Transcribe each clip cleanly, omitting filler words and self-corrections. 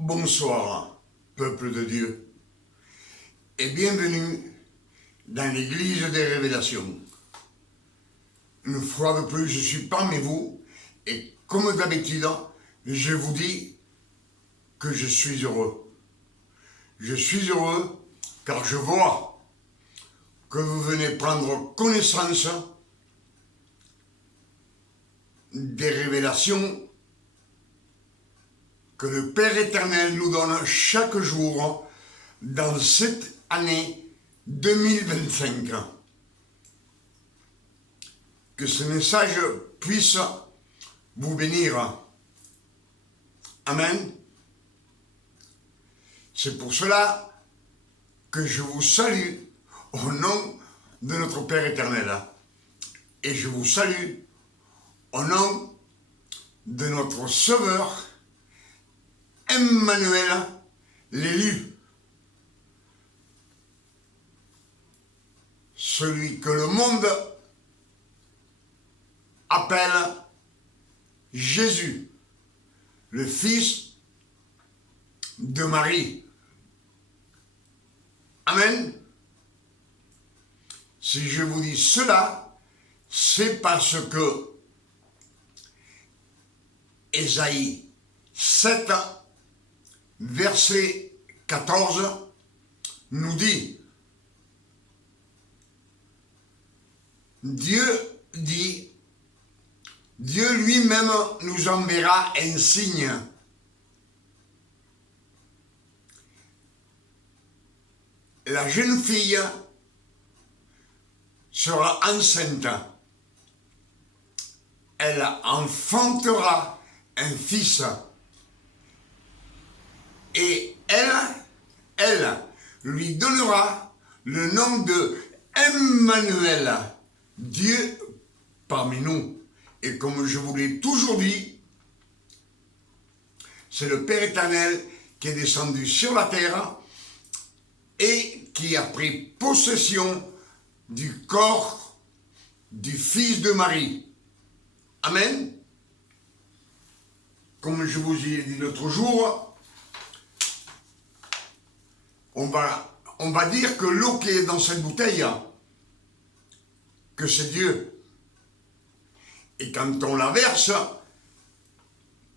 Bonsoir, peuple de Dieu, et bienvenue dans l'église des révélations. Une fois de plus, je suis parmi vous, et comme d'habitude, je vous dis que je suis heureux. Je suis heureux car je vois que vous venez prendre connaissance des révélations que le Père éternel nous donne chaque jour dans cette année 2025. Que ce message puisse vous bénir. Amen. C'est pour cela que je vous salue au nom de notre Père éternel. Et je vous salue au nom de notre Sauveur, Emmanuel, l'élu, celui que le monde appelle Jésus, le fils de Marie. Amen. Si je vous dis cela, c'est parce que Ésaïe 7, verset 14, nous dit, Dieu dit, Dieu lui-même nous enverra un signe. La jeune fille sera enceinte. Elle enfantera un fils. Et elle lui donnera le nom de Emmanuel, Dieu parmi nous. Et comme je vous l'ai toujours dit, c'est le Père éternel qui est descendu sur la terre et qui a pris possession du corps du Fils de Marie. Amen. Comme je vous ai dit l'autre jour, on va dire que l'eau qui est dans cette bouteille, que c'est Dieu. Et quand on la verse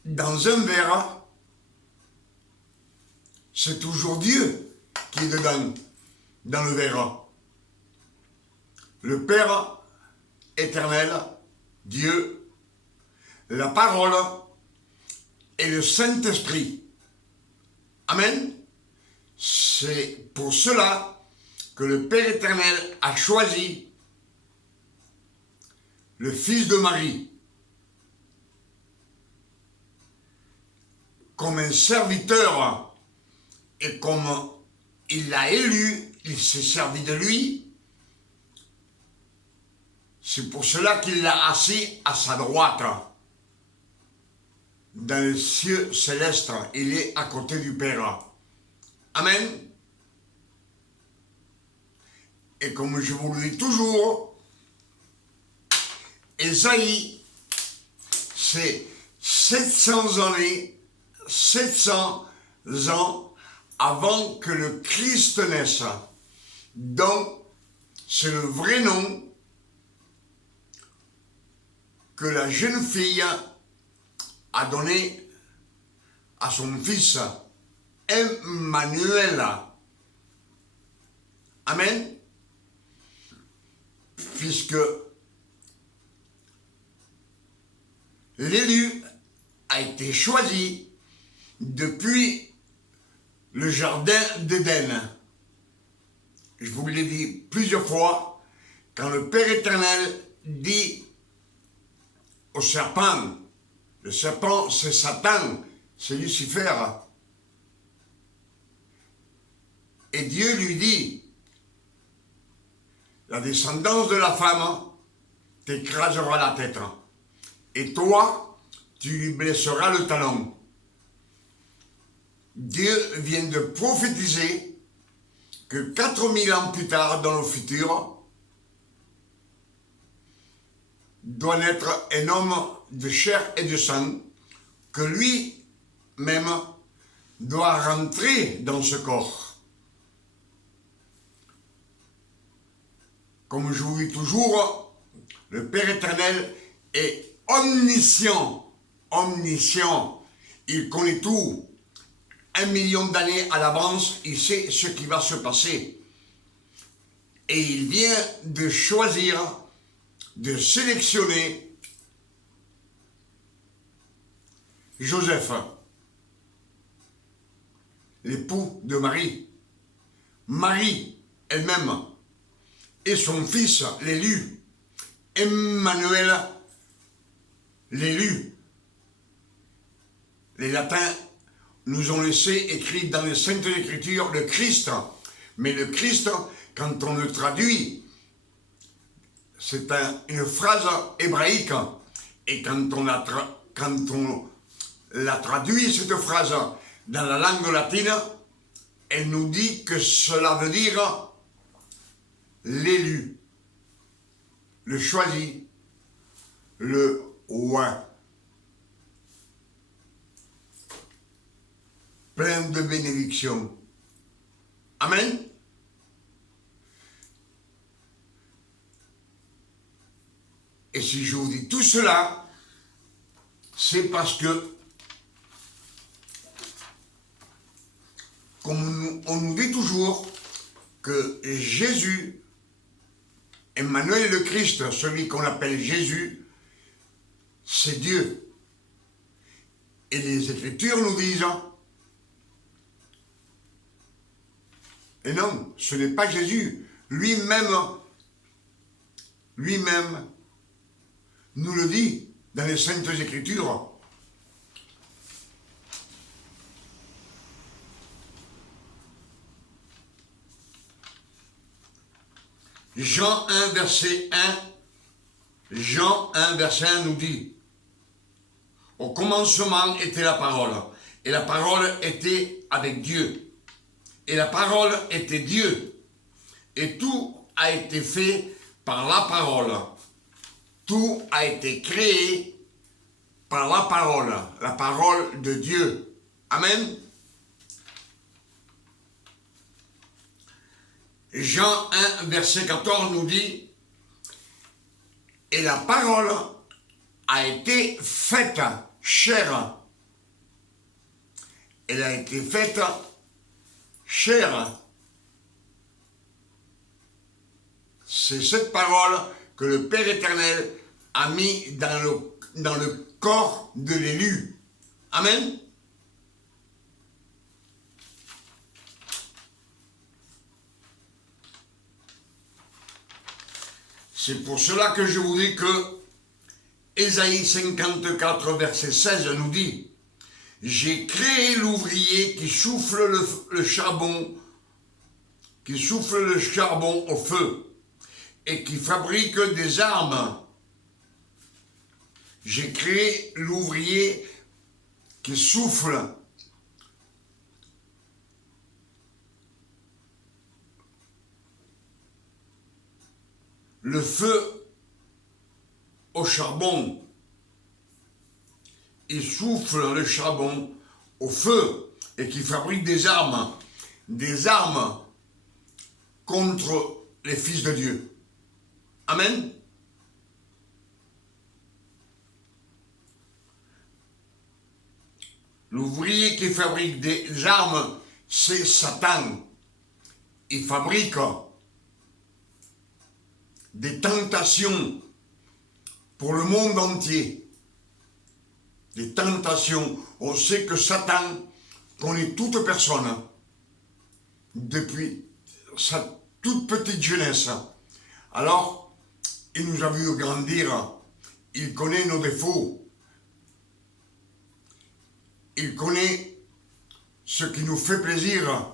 dans un verre, c'est toujours Dieu qui est dedans, dans le verre. Le Père éternel, Dieu, la parole et le Saint-Esprit. Amen. C'est pour cela que le Père éternel a choisi le Fils de Marie comme un serviteur, et comme il l'a élu, il s'est servi de lui. C'est pour cela qu'il l'a assis à sa droite dans les cieux célestes. Il est à côté du Père. Amen. Et comme je vous le dis toujours, Ésaïe, c'est 700 années, 700 ans avant que le Christ naisse. Donc, c'est le vrai nom que la jeune fille a donné à son fils, Emmanuel. Amen. Puisque l'élu a été choisi depuis le jardin d'Éden. Je vous l'ai dit plusieurs fois, quand le Père éternel dit au serpent, le serpent c'est Satan, c'est Lucifer, et Dieu lui dit, la descendance de la femme t'écrasera la tête. Et toi, tu lui blesseras le talon. Dieu vient de prophétiser que 4000 ans plus tard, dans le futur, doit naître un homme de chair et de sang, que lui-même doit rentrer dans ce corps. Comme je vous dis toujours, le Père éternel est omniscient, omniscient. Il connaît tout. 1 million d'années à l'avance, il sait ce qui va se passer. Et il vient de choisir, de sélectionner Joseph, l'époux de Marie, Marie elle-même, et son fils, l'élu, Emmanuel, l'élu. Les latins nous ont laissé écrit dans les Saintes Écritures le Christ. Mais le Christ, quand on le traduit, c'est une phrase hébraïque. Et quand on la traduit, cette phrase, dans la langue latine, elle nous dit que cela veut dire l'élu, le choisi, le oint. Plein de bénédictions. Amen. Et si je vous dis tout cela, c'est parce que, comme on nous dit toujours, que Jésus, Emmanuel le Christ, celui qu'on appelle Jésus, c'est Dieu. Et les Écritures nous disent, et non, ce n'est pas Jésus. Lui-même nous le dit dans les Saintes Écritures. Jean 1, verset 1, Jean 1, verset 1 nous dit, « Au commencement était la parole, et la parole était avec Dieu. Et la parole était Dieu, et tout a été fait par la parole. Tout a été créé par la parole de Dieu. » Amen. Jean 1, verset 14 nous dit, « Et la parole a été faite chair. » Elle a été faite chair. C'est cette parole que le Père éternel a mis dans le corps de l'élu. Amen. C'est pour cela que je vous dis que Ésaïe 54, verset 16 nous dit, « J'ai créé l'ouvrier qui souffle le charbon au feu et qui fabrique des armes. » J'ai créé l'ouvrier qui souffle le feu au charbon. Il souffle le charbon au feu et qui fabrique des armes contre les fils de Dieu. Amen. L'ouvrier qui fabrique des armes, c'est Satan. Il fabrique des tentations pour le monde entier. Des tentations. On sait que Satan connaît toute personne depuis sa toute petite jeunesse. Alors, il nous a vu grandir. Il connaît nos défauts. Il connaît ce qui nous fait plaisir.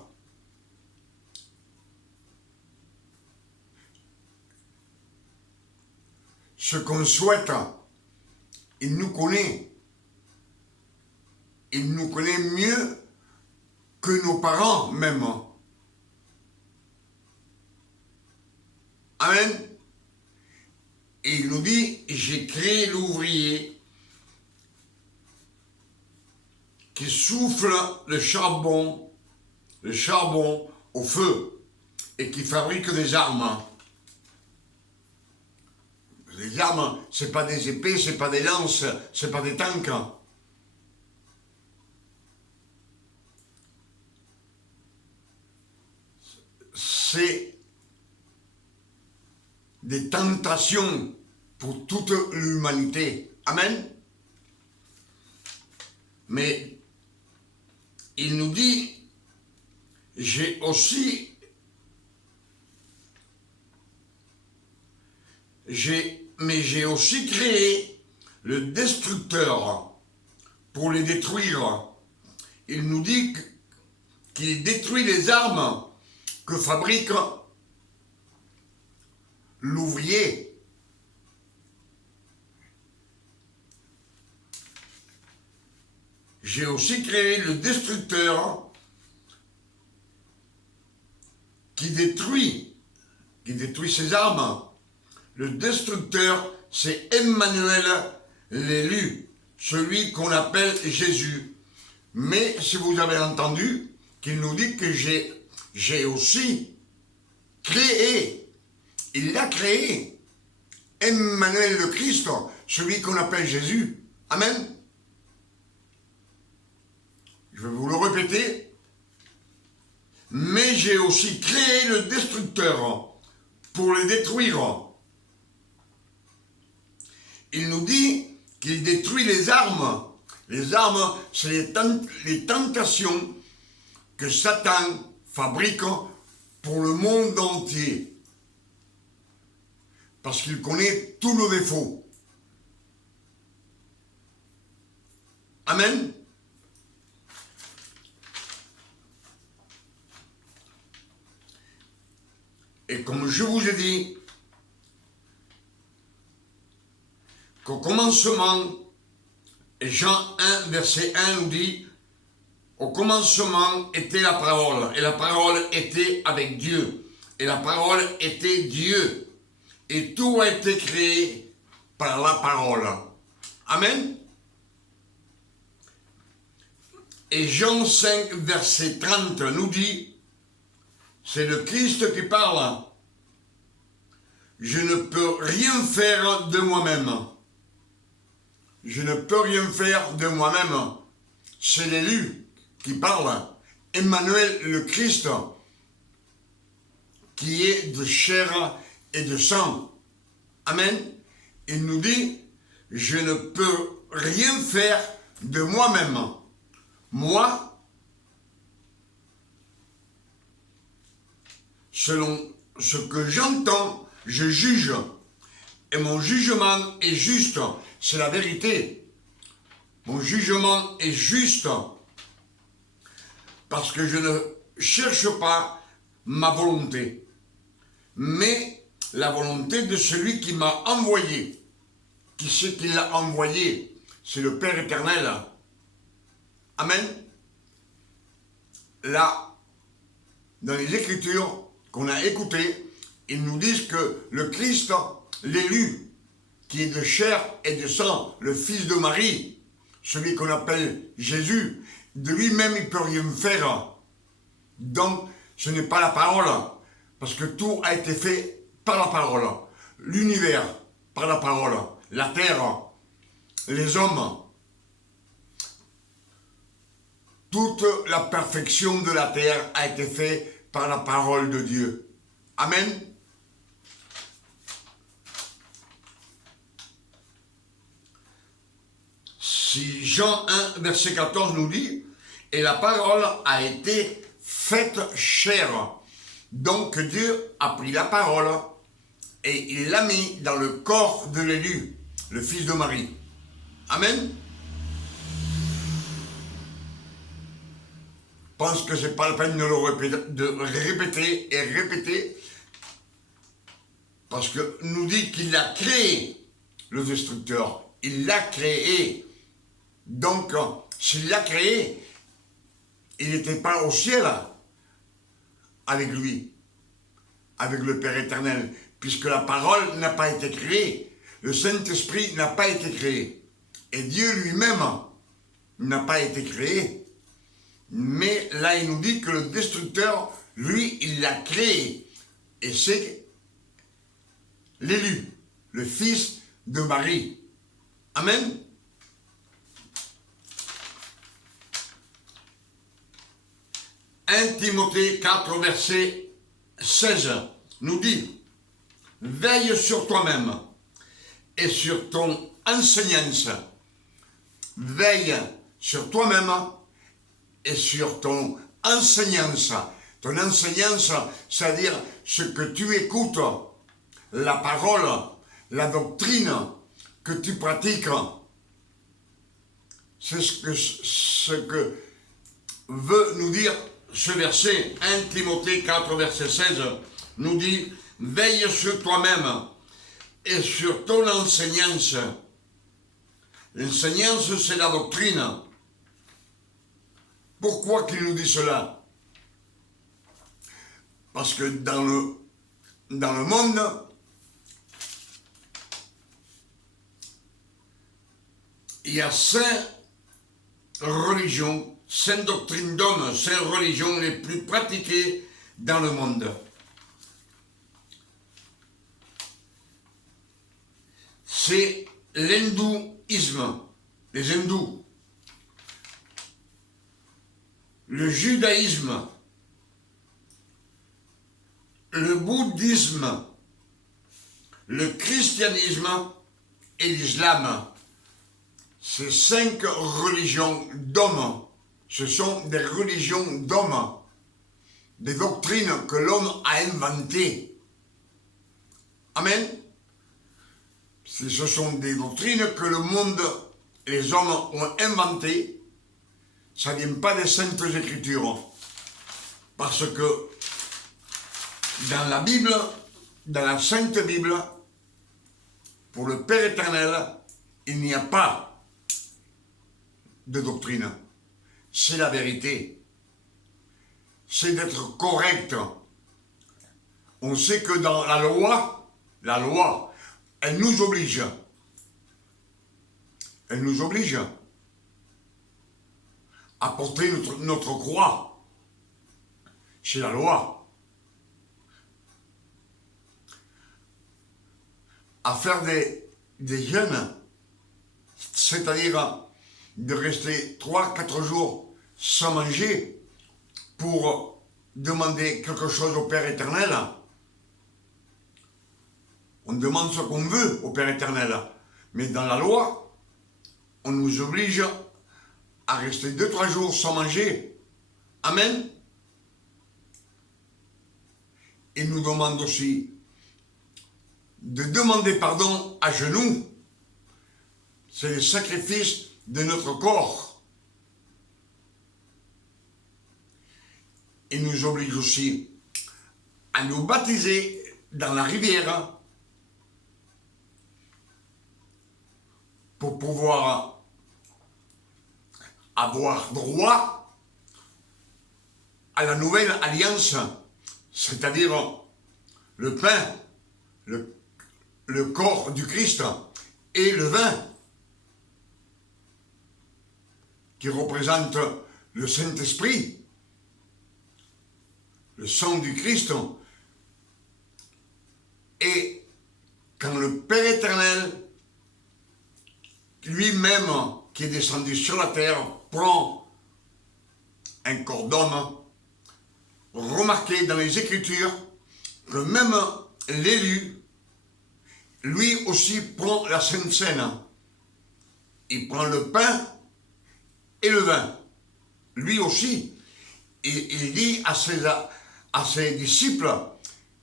ce qu'on souhaite. Il nous connaît. Il nous connaît mieux que nos parents même. Amen. Et il nous dit, j'ai créé l'ouvrier qui souffle le charbon au feu et qui fabrique des armes. Les armes, c'est pas des épées, c'est pas des lances, c'est pas des tanks. C'est des tentations pour toute l'humanité. Amen. Mais il nous dit, j'ai aussi créé le destructeur pour les détruire. Il nous dit qu'il détruit les armes que fabrique l'ouvrier. J'ai aussi créé le destructeur qui détruit ses armes. Le destructeur, c'est Emmanuel, l'élu, celui qu'on appelle Jésus. Mais si vous avez entendu qu'il nous dit que j'ai aussi créé, il l'a créé, Emmanuel le Christ, celui qu'on appelle Jésus. Amen. Je vais vous le répéter. Mais j'ai aussi créé le destructeur pour le détruire. Il nous dit qu'il détruit les armes. Les armes, c'est les tentations que Satan fabrique pour le monde entier. Parce qu'il connaît tous nos défauts. Amen. Et comme je vous ai dit, qu'au commencement, Jean 1, verset 1 nous dit, au commencement était la parole, et la parole était avec Dieu, et la parole était Dieu, et tout a été créé par la parole. Amen. Et Jean 5, verset 30 nous dit, c'est le Christ qui parle. Je ne peux rien faire de moi-même. Je ne peux rien faire de moi-même. C'est l'élu qui parle. Emmanuel le Christ, qui est de chair et de sang. Amen. Il nous dit, je ne peux rien faire de moi-même. Moi, selon ce que j'entends, je juge. Et mon jugement est juste. C'est la vérité. Mon jugement est juste. Parce que je ne cherche pas ma volonté, mais la volonté de celui qui m'a envoyé. Qui c'est qui l'a envoyé? C'est le Père éternel. Amen. Là, dans les Écritures qu'on a écoutées, ils nous disent que le Christ, l'élu, qui est de chair et de sang, le fils de Marie, celui qu'on appelle Jésus, de lui-même il ne peut rien faire. Donc, ce n'est pas la parole, parce que tout a été fait par la parole. L'univers, par la parole. La terre, les hommes. Toute la perfection de la terre a été faite par la parole de Dieu. Amen. Si Jean 1, verset 14 nous dit, « Et la parole a été faite chair. » Donc Dieu a pris la parole et il l'a mis dans le corps de l'élu, le fils de Marie. Amen. Je pense que ce n'est pas la peine de répéter et répéter, parce que nous dit qu'il a créé le destructeur. Il l'a créé. Donc, s'il l'a créé, il n'était pas au ciel avec lui, avec le Père éternel, puisque la parole n'a pas été créée. Le Saint-Esprit n'a pas été créé. Et Dieu lui-même n'a pas été créé. Mais là, il nous dit que le destructeur, lui, il l'a créé. Et c'est l'élu, le fils de Marie. Amen. « 1 Timothée 4, verset 16 nous dit « Veille sur toi-même et sur ton enseignance. Veille sur toi-même et sur ton enseignance. » Ton enseignance, c'est-à-dire ce que tu écoutes, la parole, la doctrine que tu pratiques. C'est ce que veut nous dire ce verset. 1 Timothée 4, verset 16 nous dit « Veille sur toi-même et sur ton enseignance. » L'enseignance, c'est la doctrine. Pourquoi qu'il nous dit cela? Parce que dans le monde, il y a 5 religions, 5 doctrines d'hommes, 5 religions les plus pratiquées dans le monde. C'est l'hindouisme, les hindous, le judaïsme, le bouddhisme, le christianisme et l'islam. Ces 5 religions d'hommes, ce sont des religions d'hommes, des doctrines que l'homme a inventées. Amen. Ce sont des doctrines que le monde, les hommes ont inventées. Ça ne vient pas des Saintes Écritures. Parce que dans la Bible, dans la Sainte Bible, pour le Père éternel, il n'y a pas de doctrine. C'est la vérité. C'est d'être correct. On sait que dans la loi, elle nous oblige. Elle nous oblige à porter notre croix. C'est la loi. À faire des jeûnes, c'est-à-dire de rester 3-4 jours sans manger pour demander quelque chose au Père éternel. On demande ce qu'on veut au Père éternel, mais dans la loi, on nous oblige à rester 2-3 jours sans manger. Amen. Il nous demande aussi de demander pardon à genoux. C'est le sacrifice de notre corps. Il nous oblige aussi à nous baptiser dans la rivière pour pouvoir avoir droit à la nouvelle alliance, c'est-à-dire le pain, le corps du Christ et le vin qui représente le Saint-Esprit, le sang du Christ. Et quand le Père éternel lui-même qui est descendu sur la terre prend un corps d'homme, remarquez dans les Écritures que même l'élu, lui aussi prend la Sainte Seine. Il prend le pain et le vin. Lui aussi. Et il dit à ses disciples,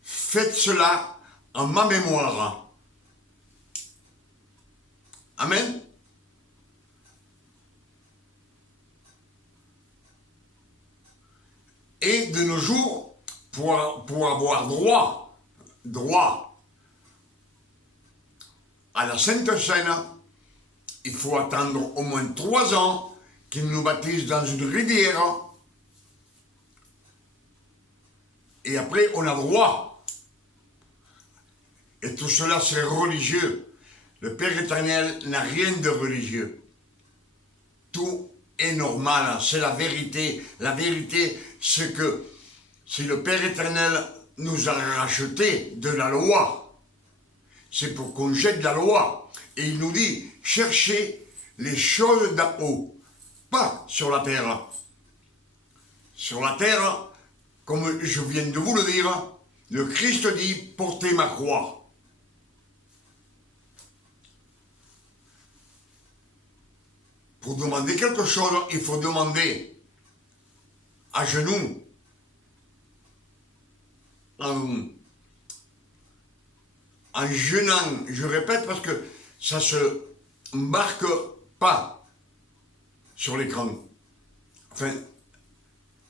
faites cela en ma mémoire. Amen. Et de nos jours, pour avoir droit à la Sainte Seine, il faut attendre au moins 3 ans qu'il nous baptise dans une rivière. Et après, on a droit. Et tout cela, c'est religieux. Le Père éternel n'a rien de religieux. Tout est normal, c'est la vérité. La vérité, c'est que si le Père éternel nous a racheté de la loi, c'est pour qu'on jette la loi. Et il nous dit, cherchez les choses d'en haut, pas sur la terre. Sur la terre, comme je viens de vous le dire, le Christ dit, portez ma croix. Pour demander quelque chose, il faut demander à genoux, en jeûnant, je répète parce que ça se marque pas sur l'écran. Enfin,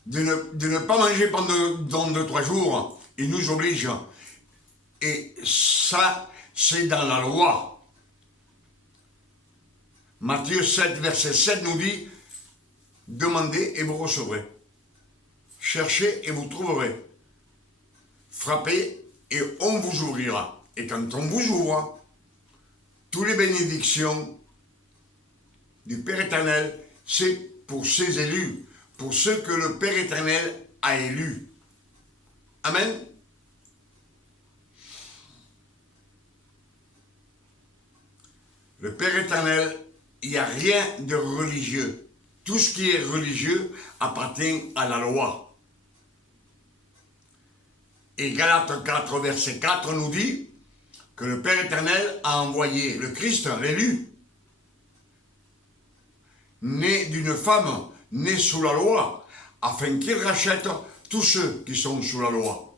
de ne pas manger pendant 2-3 jours, il nous oblige. Et ça, c'est dans la loi. Matthieu 7, verset 7 nous dit, demandez et vous recevrez. Cherchez et vous trouverez. Frappez et on vous ouvrira. Et quand on vous ouvre, toutes les bénédictions du Père éternel, c'est pour ses élus, pour ceux que le Père éternel a élus. Amen. Le Père éternel, il n'y a rien de religieux. Tout ce qui est religieux appartient à la loi. Et Galates 4, verset 4 nous dit que le Père éternel a envoyé le Christ, l'élu, né d'une femme, né sous la loi, afin qu'il rachète tous ceux qui sont sous la loi.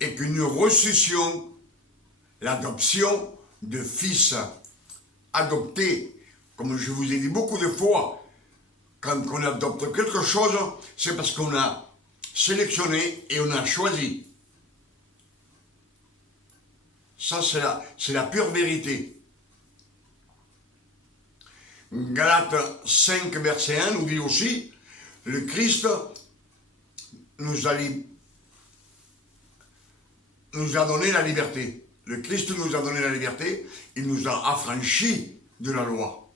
Et que nous reçussions l'adoption de fils adoptés. Comme je vous ai dit beaucoup de fois, quand on adopte quelque chose, c'est parce qu'on a sélectionné et on a choisi. Ça, c'est la pure vérité. Galates 5, verset 1 nous dit aussi, le Christ nous a donné la liberté. Le Christ nous a donné la liberté, il nous a affranchis de la loi.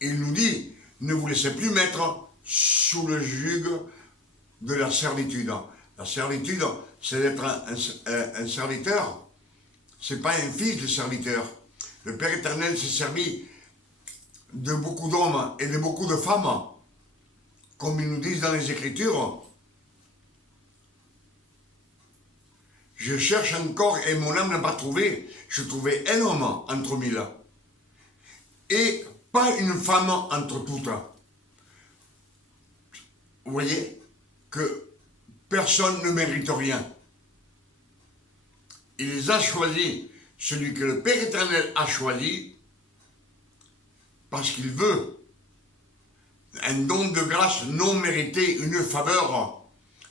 Il nous dit, ne vous laissez plus mettre sous le joug de la servitude. La servitude, c'est d'être un serviteur. C'est pas un fils de serviteur. Le Père éternel s'est servi de beaucoup d'hommes et de beaucoup de femmes, comme ils nous disent dans les Écritures. Je cherche encore et mon âme n'a pas trouvé. Je trouvais un homme entre mille. Et pas une femme entre toutes. Vous voyez que personne ne mérite rien. Il les a choisis, celui que le Père éternel a choisi, parce qu'il veut un don de grâce non mérité, une faveur,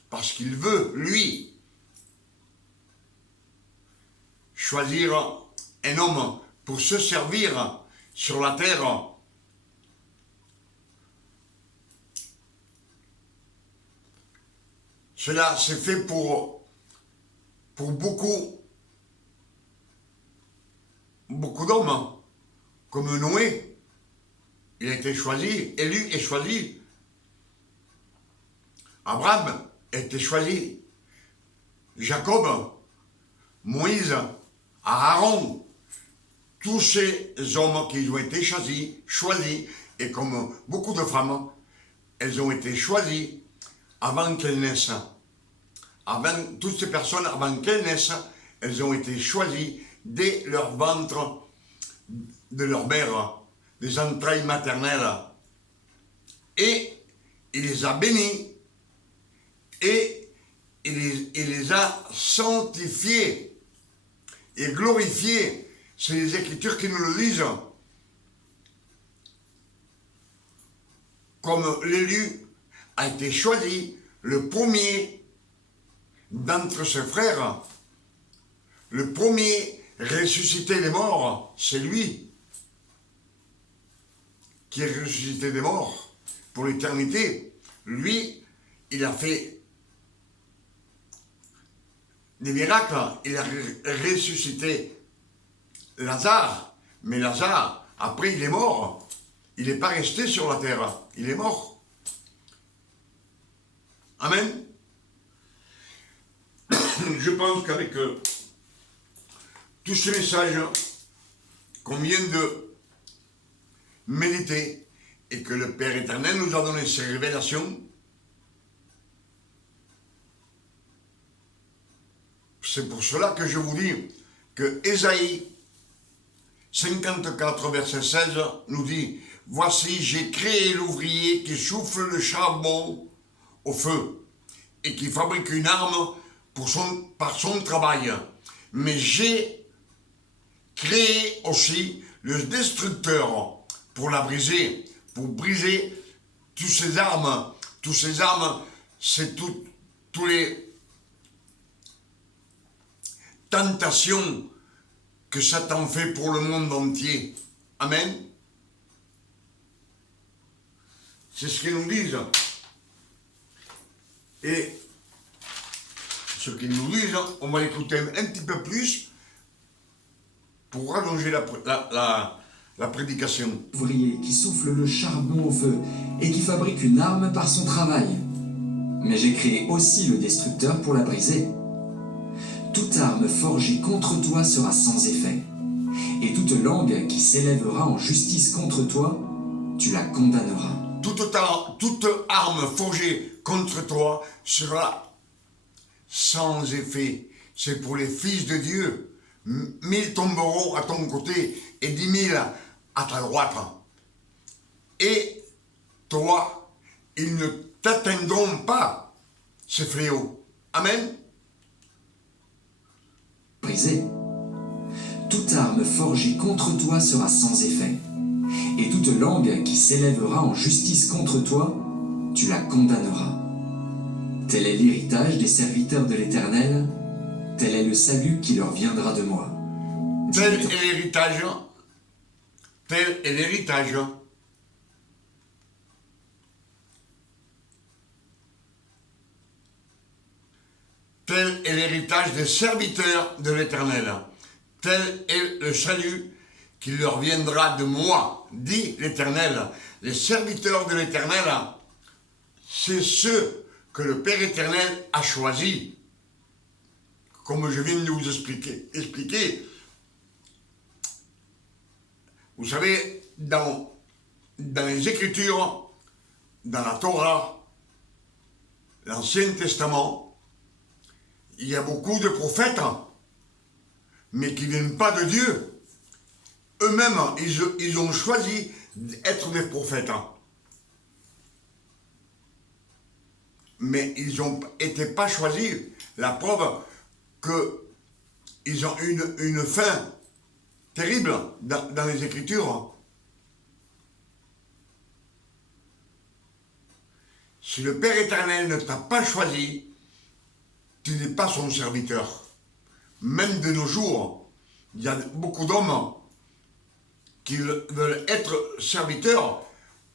parce qu'il veut, lui, choisir un homme pour se servir sur la terre. Cela s'est fait pour beaucoup d'hommes, comme Noé. Il a été choisi, élu et choisi. Abraham a été choisi. Jacob, Moïse, Aaron, tous ces hommes qui ont été choisis, et comme beaucoup de femmes, elles ont été choisies avant qu'elles naissent. Toutes ces personnes, avant qu'elles naissent, elles ont été choisies dès leur ventre de leur mère, des entrailles maternelles. Et il les a bénis et il les a sanctifiés et glorifiés. C'est les Écritures qui nous le disent. Comme l'élu a été choisi, le premier d'entre ses frères, le premier ressuscité des morts, c'est lui qui est ressuscité des morts pour l'éternité. Lui, il a fait des miracles, il a ressuscité Lazare, mais Lazare, après il est mort, il n'est pas resté sur la terre, il est mort. Amen. Je pense qu'avec tous ces messages qu'on vient de méditer et que le Père éternel nous a donné ces révélations, c'est pour cela que je vous dis que Ésaïe 54, verset 16 nous dit « Voici, j'ai créé l'ouvrier qui souffle le charbon au feu et qui fabrique une arme par son travail. Mais j'ai créé aussi le destructeur pour la briser, pour briser toutes ces armes. Toutes ces armes, c'est tous les tentations que Satan fait pour le monde entier. Amen. C'est ce qu'ils nous disent. Et ce qu'ils nous disent, on va écouter un petit peu plus pour rallonger la prédication. Ouvrier qui souffle le charbon au feu et qui fabrique une arme par son travail. Mais j'ai créé aussi le destructeur pour la briser. Toute arme forgée contre toi sera sans effet, et toute langue qui s'élèvera en justice contre toi, tu la condamneras. Toute arme forgée contre toi sera sans effet. C'est pour les fils de Dieu. 1000 tomberont à ton côté et 10 000 à ta droite. Et toi, ils ne t'atteindront pas, ces fléaux. Amen. Brisé. Toute arme forgée contre toi sera sans effet, et toute langue qui s'élèvera en justice contre toi, tu la condamneras. Tel est l'héritage des serviteurs de l'Éternel, tel est le salut qui leur viendra de moi. Tel est l'héritage. Tel est l'héritage. Tel est l'héritage des serviteurs de l'Éternel. Tel est le salut qui leur viendra de moi, dit l'Éternel. Les serviteurs de l'Éternel, c'est ceux que le Père éternel a choisis. Comme je viens de vous expliquer. Vous savez, dans les Écritures, dans la Torah, l'Ancien Testament, il y a beaucoup de prophètes, mais qui ne viennent pas de Dieu. Eux-mêmes, ils ont choisi d'être des prophètes. Mais ils n'ont été pas choisis. La preuve qu'ils ont une fin terrible dans les Écritures. Si le Père éternel ne t'a pas choisi, tu n'es pas son serviteur. Même de nos jours, il y a beaucoup d'hommes qui veulent être serviteurs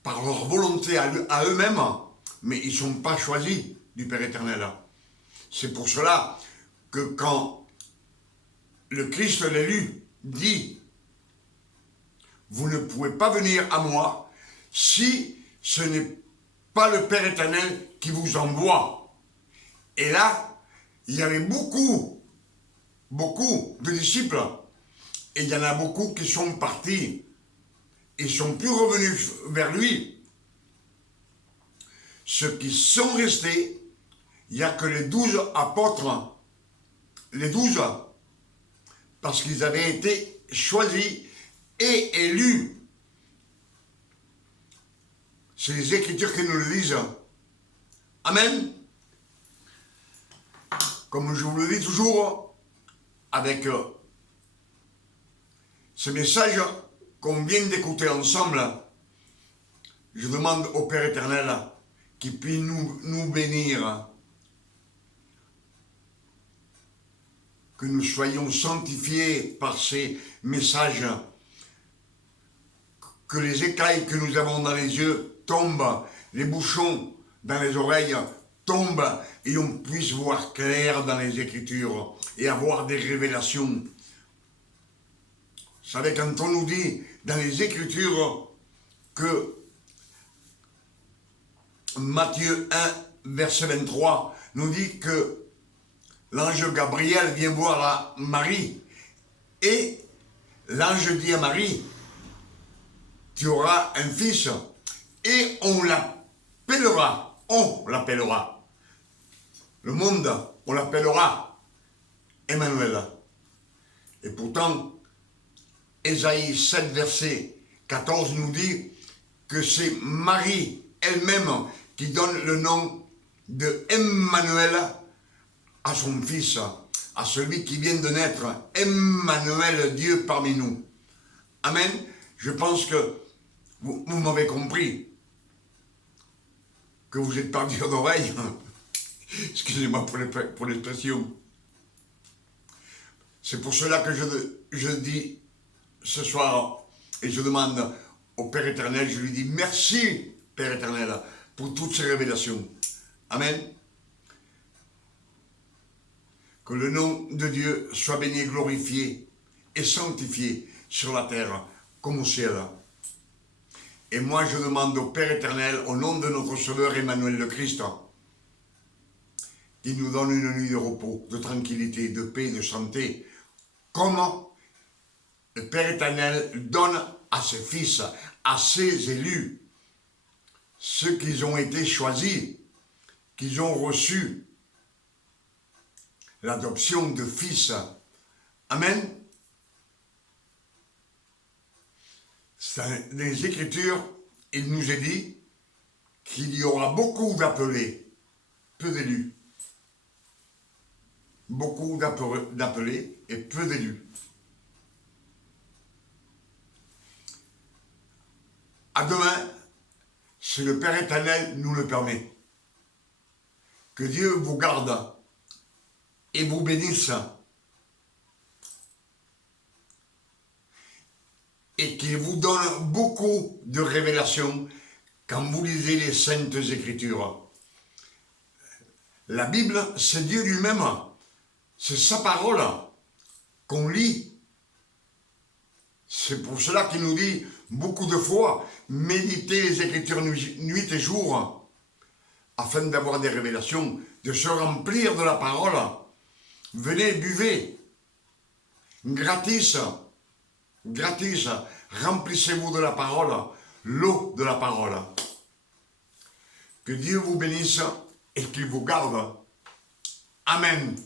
par leur volonté à eux-mêmes, mais ils ne sont pas choisis du Père éternel. C'est pour cela que quand le Christ l'élu dit « Vous ne pouvez pas venir à moi si ce n'est pas le Père éternel qui vous envoie. » Et là, il y avait beaucoup de disciples, et il y en a beaucoup qui sont partis, ils ne sont plus revenus vers lui. Ceux qui sont restés, il n'y a que les 12 apôtres, les 12, parce qu'ils avaient été choisis et élus. C'est les Écritures qui nous le disent. Amen. Comme je vous le dis toujours, avec ce message qu'on vient d'écouter ensemble, je demande au Père éternel qu'il puisse nous bénir, que nous soyons sanctifiés par ces messages, que les écailles que nous avons dans les yeux tombent, les bouchons dans les oreilles tombent et on puisse voir clair dans les Écritures et avoir des révélations. Vous savez, quand on nous dit dans les Écritures que Matthieu 1, verset 23, nous dit que l'ange Gabriel vient voir à Marie et l'ange dit à Marie, tu auras un fils et on l'appellera. Le monde, on l'appellera Emmanuel. Et pourtant, Ésaïe 7, verset 14 nous dit que c'est Marie elle-même qui donne le nom de Emmanuel à son fils, à celui qui vient de naître. Emmanuel, Dieu parmi nous. Amen. Je pense que vous m'avez compris, que vous n'êtes pas dur d'oreille. Excusez-moi pour l'expression. C'est pour cela que je dis ce soir, et je demande au Père éternel, je lui dis merci, Père éternel, pour toutes ces révélations. Amen. Que le nom de Dieu soit béni, glorifié et sanctifié sur la terre comme au ciel. Et moi, je demande au Père éternel, au nom de notre Sauveur Emmanuel le Christ, qu'il nous donne une nuit de repos, de tranquillité, de paix, de santé. Comment le Père éternel donne à ses fils, à ses élus, ceux qui ont été choisis, qu'ils ont reçu l'adoption de fils. Amen. Dans les Écritures, il nous est dit qu'il y aura beaucoup d'appelés, peu d'élus. Beaucoup d'appelés et peu d'élus. À demain, si le Père éternel nous le permet. Que Dieu vous garde et vous bénisse. Et qu'il vous donne beaucoup de révélations quand vous lisez les Saintes Écritures. La Bible, c'est Dieu lui-même. C'est sa parole qu'on lit. C'est pour cela qu'il nous dit beaucoup de fois, méditez les Écritures nuit et jour, afin d'avoir des révélations, de se remplir de la parole. Venez, buvez, gratis, remplissez-vous de la parole, l'eau de la parole. Que Dieu vous bénisse et qu'il vous garde. Amen.